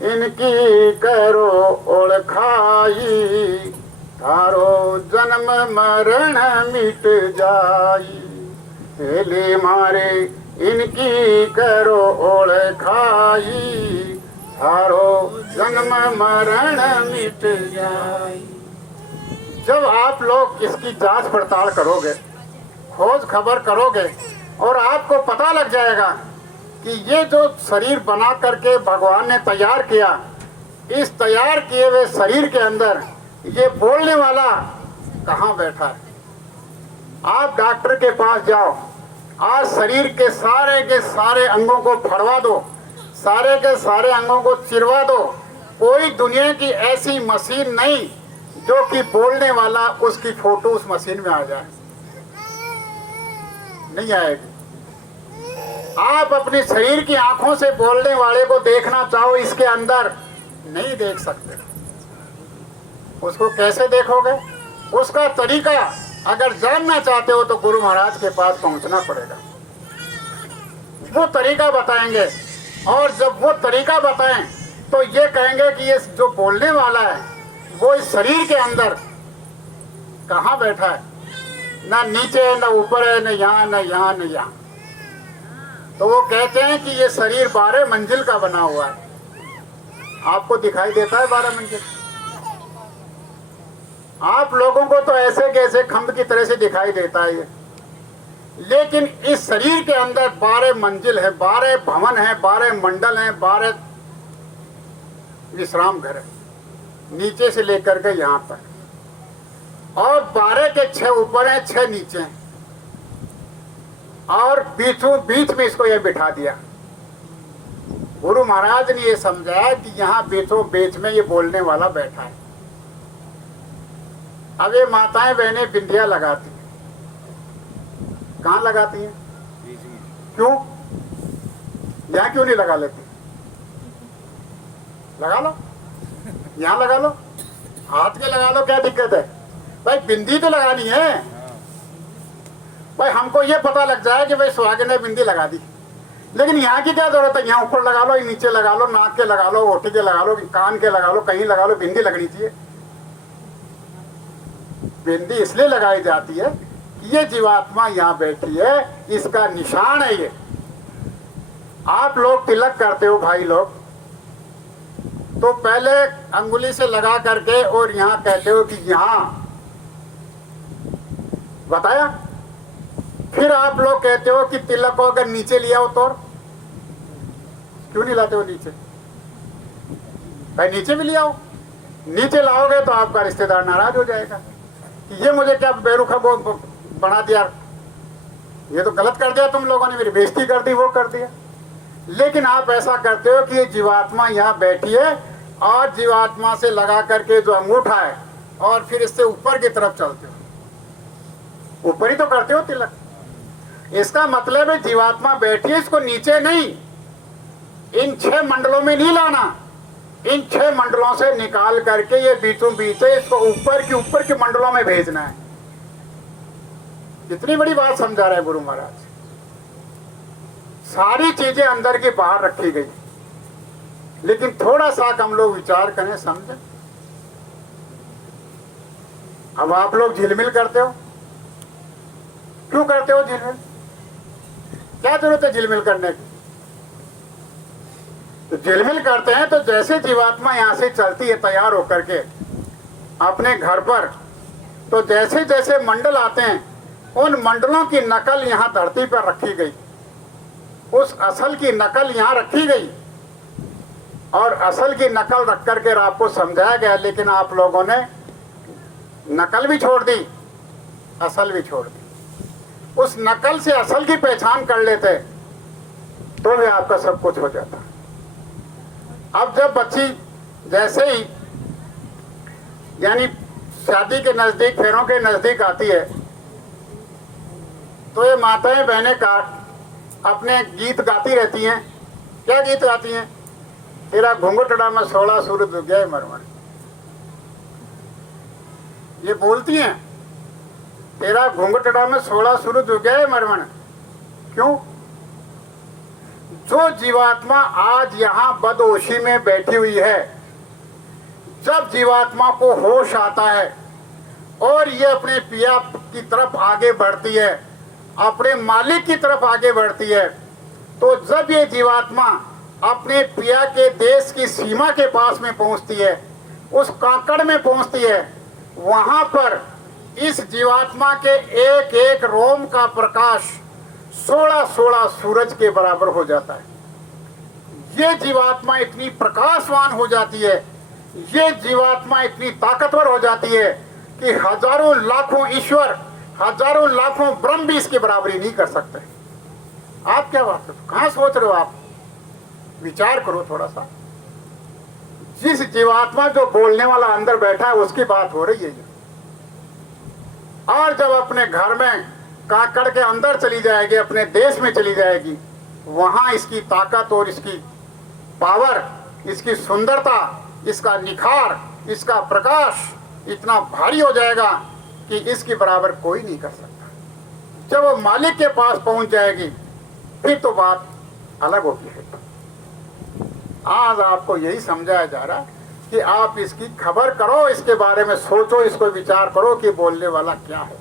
इनकी करो ओळखाई, थारो जन्म मरण मिट जाई। हेले मारे इनकी करो ओळखाई, थारो जन्म मरण मिट जाई। जब आप लोग इसकी जांच पड़ताल करोगे, खोज खबर करोगे, और आपको पता लग जाएगा कि ये जो शरीर बना करके भगवान ने तैयार किया, इस तैयार किए हुए शरीर के अंदर ये बोलने वाला कहाँ बैठा है। आप डॉक्टर के पास जाओ, आज शरीर के सारे अंगों को फड़वा दो, सारे के सारे अंगों को चिरवा दो, कोई दुनिया की ऐसी मशीन नहीं जो कि बोलने वाला उसकी फोटो उस मशीन में आ जाए, नहीं आएगी। आप अपने शरीर की आंखों से बोलने वाले को देखना चाहो, इसके अंदर नहीं देख सकते। उसको कैसे देखोगे? उसका तरीका अगर जानना चाहते हो तो गुरु महाराज के पास पहुंचना पड़ेगा, वो तरीका बताएंगे। और जब वो तरीका बताएं तो ये कहेंगे कि ये जो बोलने वाला है वो इस शरीर के अंदर कहाँ बैठा है, ना नीचे है, ना ऊपर है, न यहाँ न यहाँ न यहाँ। तो वो कहते हैं कि ये शरीर 12 मंजिल का बना हुआ है। आपको दिखाई देता है 12 मंजिल? आप लोगों को तो ऐसे कैसे खंभ की तरह से दिखाई देता है ये, लेकिन इस शरीर के अंदर 12 मंजिल है, 12 भवन है, 12 मंडल है, 12 विश्राम घर है, नीचे से लेकर के यहाँ पर। और 12 के 6 ऊपर है, 6 नीचे हैं, और बीच में इसको ये बिठा दिया। गुरु महाराज ने ये समझाया कि यहाँ बीचों बीच में ये बोलने वाला बैठा है। अब ये माताएं बहनें बिंदिया लगाती हैं, कहाँ लगाती हैं? क्यों? यहाँ क्यों नहीं लगा लेती? लगा लो, यहाँ लगा लो, हाथ के लगा लो, क्या दिक्कत है भाई? बिंदी तो लगानी है भाई। हमको ये पता लग जाए कि भाई सुहागिन ने बिंदी लगा दी, लेकिन यहाँ की क्या जरूरत है? यहाँ ऊपर लगा लो, नीचे लगा लो, नाक के लगा लो, ओठी के लगा लो, कान के लगा लो, कहीं लगा लो, बिंदी लगनी चाहिए। बिंदी इसलिए लगाई जाती है कि ये जीवात्मा यहाँ बैठी है, इसका निशान है ये। आप लोग तिलक करते हो भाई लोग, तो पहले अंगुली से लगा करके और यहाँ कहते हो कि यहाँ बताया, फिर आप लोग कहते हो कि तिलक को अगर नीचे लिया हो तो क्यों नहीं लाते हो नीचे? भाई नीचे भी लिया हो, नीचे लाओगे तो आपका रिश्तेदार नाराज हो जाएगा कि ये मुझे क्या बेरुखा वो बना दिया, ये तो गलत कर दिया तुम लोगों ने, मेरी बेइज्जती कर दी, वो कर दिया। लेकिन आप ऐसा करते हो कि ये जीवात्मा यहाँ बैठी है और जीवात्मा से लगा करके जो अंगूठा है और फिर इससे ऊपर की तरफ चलते हो, ऊपर ही तो करते हो तिलक। इसका मतलब है जीवात्मा बैठी है, इसको नीचे नहीं, इन 6 मंडलों में नहीं लाना, इन 6 मंडलों से निकाल करके ये बीचों बीच है, इसको ऊपर के मंडलों में भेजना है। इतनी बड़ी बात समझा रहे गुरु महाराज। सारी चीजें अंदर की बाहर रखी गई, लेकिन थोड़ा सा हम लोग विचार करें, समझें। अब आप लोग झिलमिल करते हो, क्यों करते हो झिलमिल? क्या जरूरत है झिलमिल करने की? तो झिलमिल करते हैं तो जैसे जीवात्मा यहाँ से चलती है तैयार होकर के अपने घर पर, तो जैसे जैसे मंडल आते हैं उन मंडलों की नकल यहाँ धरती पर रखी गई, उस असल की नकल यहाँ रखी गई, और असल की नकल रख करके आपको समझाया गया। लेकिन आप लोगों ने नकल भी छोड़ दी, असल भी छोड़ दी। उस नकल से असल की पहचान कर लेते तो भी आपका सब कुछ हो जाता। अब जब बच्ची जैसे ही यानी शादी के नजदीक, फेरों के नजदीक आती है, तो ये माताएं बहनें का अपने गीत गाती रहती हैं। क्या गीत गाती हैं? तेरा घुंघटड़ा में 16 सूरज उगया मरमर। ये बोलती हैं तेरा घुंघटड़ा में 16 सूरज उगया मरमर। क्यों? जो जीवात्मा आज यहाँ बदहोशी में बैठी हुई है, जब जीवात्मा को होश आता है और ये अपने पिया की तरफ आगे बढ़ती है, अपने मालिक की तरफ आगे बढ़ती है, तो जब ये जीवात्मा अपने पिया के देश की सीमा के पास में पहुंचती है, उस काकड़ में पहुंचती है, वहां पर इस जीवात्मा के एक एक रोम का प्रकाश 16-16 सूरज के बराबर हो जाता है। ये जीवात्मा इतनी प्रकाशवान हो जाती है, ये जीवात्मा इतनी ताकतवर हो जाती है कि हजारों लाखों ईश्वर, हजारों लाखों ब्रह्म भी इसकी बराबरी नहीं कर सकते। आप क्या बात करते हो, कहाँ सोच रहे हो आप? विचार करो थोड़ा सा। जिस जीवात्मा जो बोलने वाला अंदर बैठा है उसकी बात हो रही है ये। और जब अपने घर में काकड़ के अंदर चली जाएगी, अपने देश में चली जाएगी, वहां इसकी ताकत और इसकी पावर, इसकी सुंदरता, इसका निखार, इसका प्रकाश इतना भारी हो जाएगा कि इसकी बराबर कोई नहीं कर सकता। जब वो मालिक के पास पहुंच जाएगी फिर तो बात अलग होगी है। आज आपको यही समझाया जा रहा है कि आप इसकी खबर करो, इसके बारे में सोचो, इसको विचार करो कि बोलने वाला क्या है।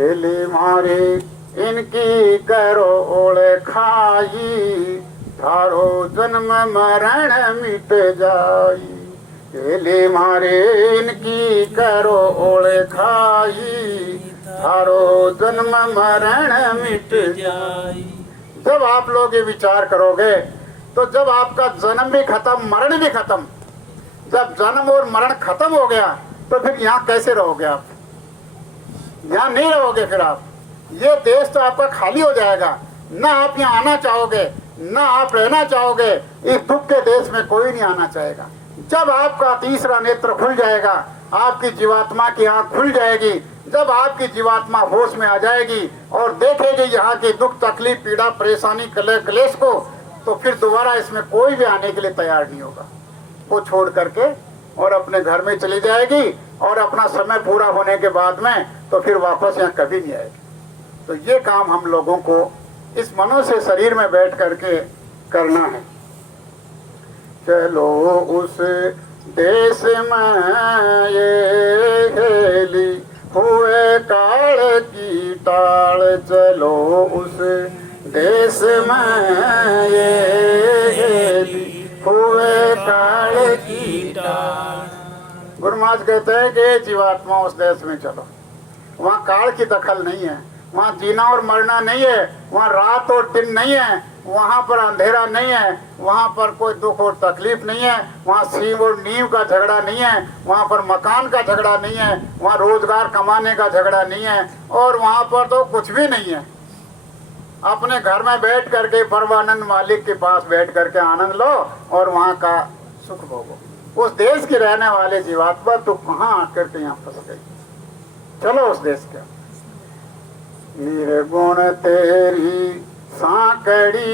एली मारे इनकी करो ओले खाई, थारो जन्म मरण मिट जाई। एली मारे इनकी करो ओले खाई, थारो जन्म मरण मिट जाई। जब आप लोग ये विचार करोगे तो जब आपका जन्म भी खत्म, मरण भी खत्म, जब जन्म और मरण खत्म हो गया तो फिर यहाँ कैसे रहोगे आप? यहाँ नहीं रहोगे फिर आप। ये देश तो आपका खाली हो जाएगा, ना आप यहाँ आना चाहोगे, ना आप रहना चाहोगे। इस दुख के देश में कोई नहीं आना चाहेगा। जब आपका तीसरा नेत्र खुल जाएगा, आपकी जीवात्मा की आंख खुल जाएगी, जब आपकी जीवात्मा होश में आ जाएगी और देखेगी यहाँ की दुख, तकलीफ, पीड़ा, परेशानी, क्लेश को, तो फिर दोबारा इसमें कोई भी आने के लिए तैयार नहीं होगा। वो छोड़ करके और अपने घर में चली जाएगी और अपना समय पूरा होने के बाद में तो फिर वापस यहाँ कभी नहीं आएगी। तो ये काम हम लोगों को इस मनुष्य शरीर में बैठ करके करना है। चलो उस देश में ये हेली हुए काल की टाल, चलो उस देश में ये हेली हुए काल की टाल। गुरु महाराज कहते हैं कि जीवात्मा उस देश में चलो, वहाँ काल की दखल नहीं है, वहाँ जीना और मरना नहीं है, वहाँ रात और दिन नहीं है, वहाँ पर अंधेरा नहीं है, वहाँ पर कोई दुख और तकलीफ नहीं है, वहाँ सीव और नींव का झगड़ा नहीं है, वहाँ पर मकान का झगड़ा नहीं है, वहाँ रोजगार कमाने का झगड़ा नहीं है, और वहाँ पर तो कुछ भी नहीं है। अपने घर में बैठ करके परमानंद मालिक के पास बैठ करके आनंद लो और वहाँ का सुख भोगो। उस देश के रहने वाले जीवात्मा तो कहाँ आकर के यहाँ फंस गई। चलो उस देश के। निर्गुण तेरी सांकड़ी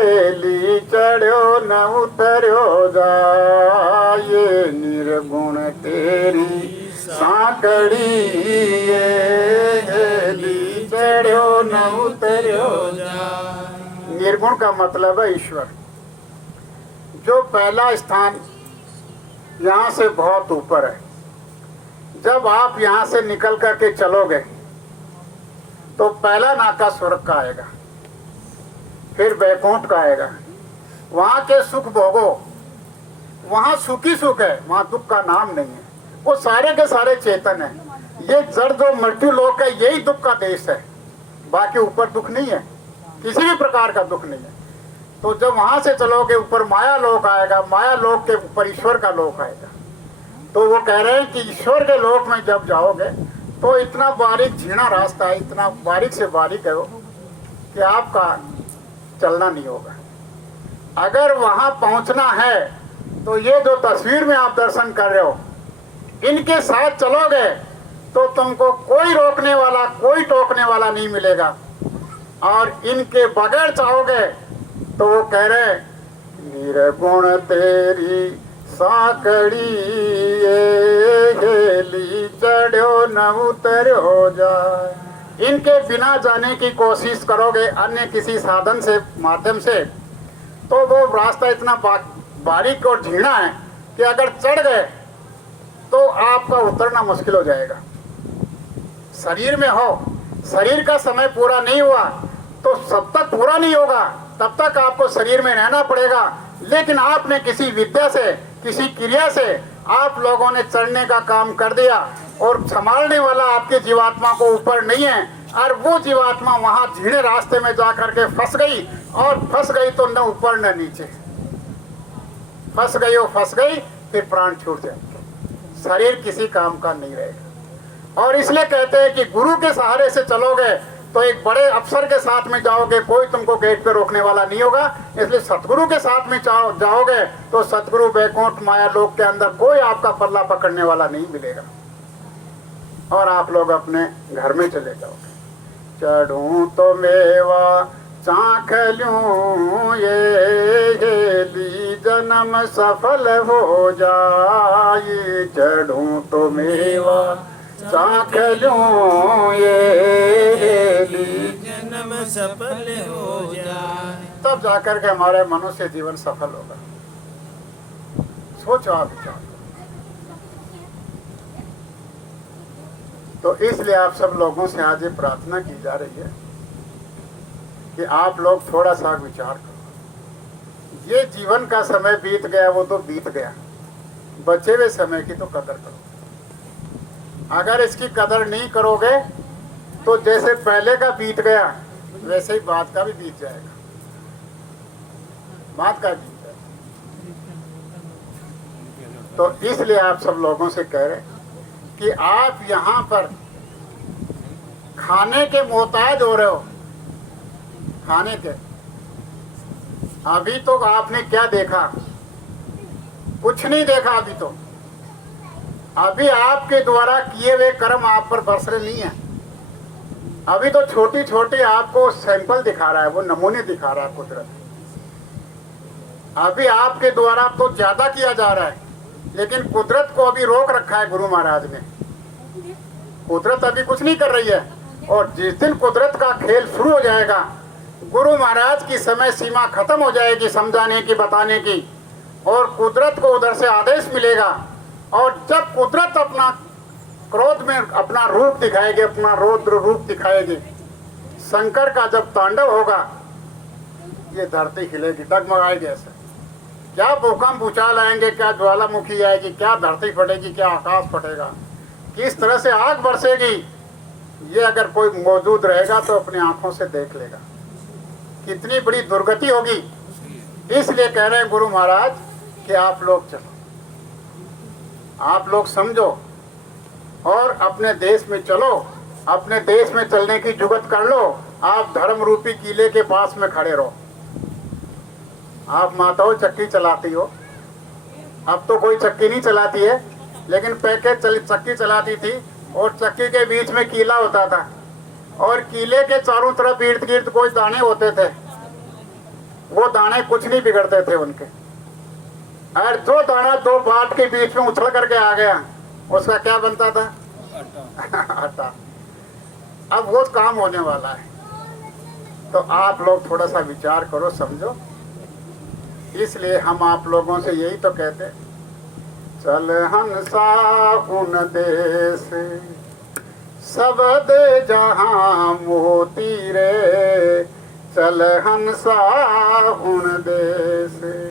हेली चढ़ो न उतरो जाए, निर्गुण तेरी सांकड़ी हेली चढ़ो न उतरो जाए। निर्गुण का मतलब है ईश्वर। जो पहला स्थान यहाँ से बहुत ऊपर है। जब आप यहाँ से निकल करके चलोगे तो पहला नाका स्वर्ग का आएगा, फिर बैकुंठ का आएगा। वहाँ के सुख भोगो, वहाँ सुखी सुख है, वहाँ दुख का नाम नहीं है। वो सारे के सारे चेतन है। ये जड़ जो मृत्यु लोक है यही दुख का देश है, बाकी ऊपर दुख नहीं है, किसी भी प्रकार का दुख नहीं है। तो जब वहाँ से चलोगे ऊपर माया लोक आएगा, माया लोक के ऊपर ईश्वर का लोक आएगा। तो वो कह रहे हैं कि ईश्वर के लोक में जब जाओगे तो इतना बारीक झीना रास्ता है, इतना बारीक से बारीक है वो कि आपका चलना नहीं होगा। अगर वहाँ पहुँचना है तो ये जो तस्वीर में आप दर्शन कर रहे हो, इनके साथ चलोगे तो तुमको कोई रोकने वाला, कोई टोकने वाला नहीं मिलेगा। और इनके बगैर चाहोगे तो वो कह रहे निर्गुण तेरी साकड़ी हेली चढ़ो न उतरो जाए। इनके बिना जाने की कोशिश करोगे अन्य किसी साधन से माध्यम से, तो वो रास्ता इतना बारीक और झीणा है कि अगर चढ़ गए तो आपका उतरना मुश्किल हो जाएगा। शरीर में हो, शरीर का समय पूरा नहीं हुआ तो सब तक पूरा नहीं होगा, तब तक आपको शरीर में रहना पड़ेगा। लेकिन आपने किसी विद्या से, किसी क्रिया से आप लोगों ने चढ़ने का काम कर दिया और संभालने वाला आपके जीवात्मा को ऊपर नहीं है, और वो जीवात्मा वहां झीणे रास्ते में जा करके फंस गई, और फंस गई तो न ऊपर न नीचे, फंस गई हो फंस गई, फिर प्राण छूट जाए, शरीर किसी काम का नहीं रहेगा। और इसलिए कहते हैं कि गुरु के सहारे से चलोगे तो एक बड़े अफसर के साथ में जाओगे, कोई तुमको गेट पे रोकने वाला नहीं होगा। इसलिए सतगुरु के साथ में जाओगे तो सतगुरु वैकुंठ माया लोक के अंदर कोई आपका पल्ला पकड़ने वाला नहीं मिलेगा, और आप लोग अपने घर में चले जाओगे। चढ़ूं तो मेवा चाख लूं ये दी जन्म सफल हो जाए, चढ़ूं तो मेवा चाख लूं ये जन्म सफल हो जाए, तब जाकर के हमारे मनुष्य जीवन सफल होगा। सोचो आप विचार। तो इसलिए आप सब लोगों से आज ये प्रार्थना की जा रही है कि आप लोग थोड़ा सा विचार करो। ये जीवन का समय बीत गया वो तो बीत गया, बचे हुए समय की तो कदर करो। अगर इसकी कदर नहीं करोगे तो जैसे पहले का बीत गया वैसे ही बाद का भी बीत जाएगा, बाद का बीत जाएगा। तो इसलिए आप सब लोगों से कह रहे कि आप यहाँ पर खाने के मोहताज हो रहे हो, खाने के। अभी तो आपने क्या देखा? कुछ नहीं देखा अभी तो। अभी आपके द्वारा किए हुए कर्म आप पर बरस रहे नहीं है। अभी तो छोटी छोटी आपको सैंपल दिखा रहा है, वो नमूने दिखा रहा है कुदरत। अभी आपके द्वारा तो ज्यादा किया जा रहा है, लेकिन कुदरत को अभी रोक रखा है गुरु महाराज ने। कुदरत अभी कुछ नहीं कर रही है, और जिस दिन कुदरत का खेल शुरू हो जाएगा, गुरु महाराज की समय सीमा खत्म हो जाएगी समझाने की, बताने की, और कुदरत को उधर से आदेश मिलेगा। और जब कुदरत अपना क्रोध में अपना रूप दिखाएगी, अपना रौद्र रूप दिखाएगी, शंकर का जब तांडव होगा, ये धरती हिलेगी, डगमगाएगी। ऐसे क्या भूकंप भूचाल आएंगे, क्या ज्वालामुखी आएगी, क्या धरती फटेगी, क्या आकाश फटेगा, किस तरह से आग बरसेगी, ये अगर कोई मौजूद रहेगा तो अपनी आंखों से देख लेगा। कितनी बड़ी दुर्गति होगी। इसलिए कह रहे हैं गुरु महाराज कि आप लोग चलो, आप लोग समझो और अपने देश में चलो। अपने देश में चलने की जुगत कर लो। आप धर्म रूपी किले के पास में खड़े रहो। आप माताओं चक्की चलाती हो, अब तो कोई चक्की नहीं चलाती है, लेकिन पैकेज चक्की चलाती थी, और चक्की के बीच में कीला होता था, और कीले के चारों तरफ इर्द गिर्द कोई दाने होते थे। वो दाने कुछ नहीं बिगड़ते थे उनके, और जो दाना दो बाट के बीच में उछल करके आ गया, उसका क्या बनता था? आटा। अब वो काम होने वाला है। तो आप लोग थोड़ा सा विचार करो, समझो। इसलिए हम आप लोगों से यही तो कहते हैं, चल हंसा उन देश सब दे जहां मोती रे, चल हंसा उन देश।